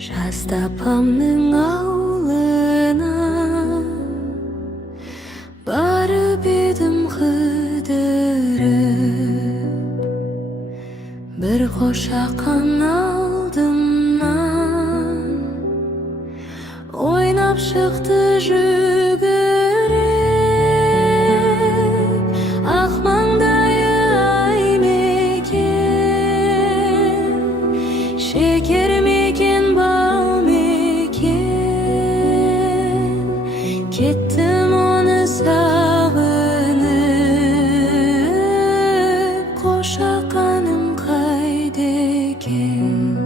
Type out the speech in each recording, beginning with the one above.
Жаздапамның аулына барып едім қыдырып, бір қошақан алдымнан ойнап шықты жүгіріп. Ақ маңдайы ай мекен, шекер мекен, бал мекен. Кеттім оны сағынып, қошақаным қайда екен?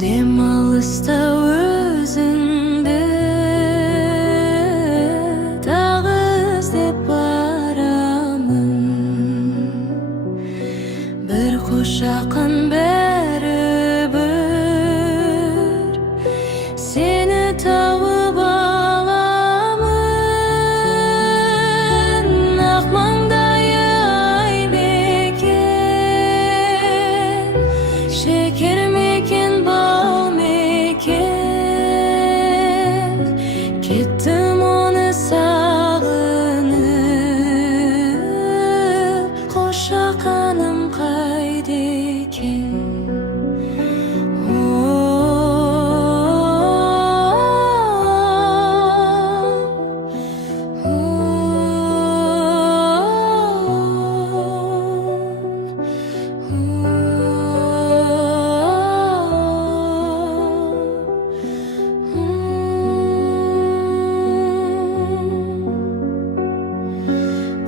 Демалыста өзіңді тағы іздеп барамын, бір қошақан бәрібір сені тауып аламын. Ақ маңдайы ай мекен, шекер мекен, бал мекен. Кеттім оны сағынып, қошақаным қайда екен?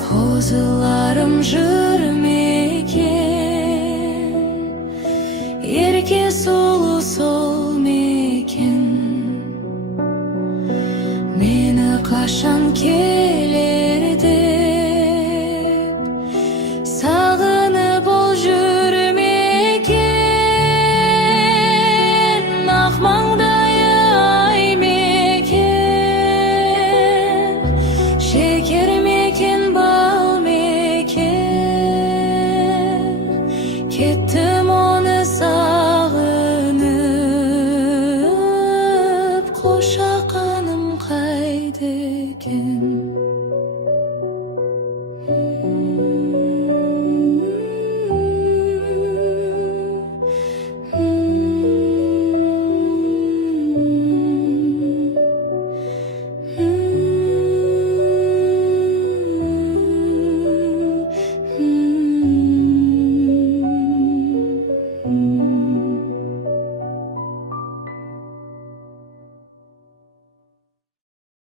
Қозыларым жыр мекен, ерке сұлу сол мекен. Мені қашан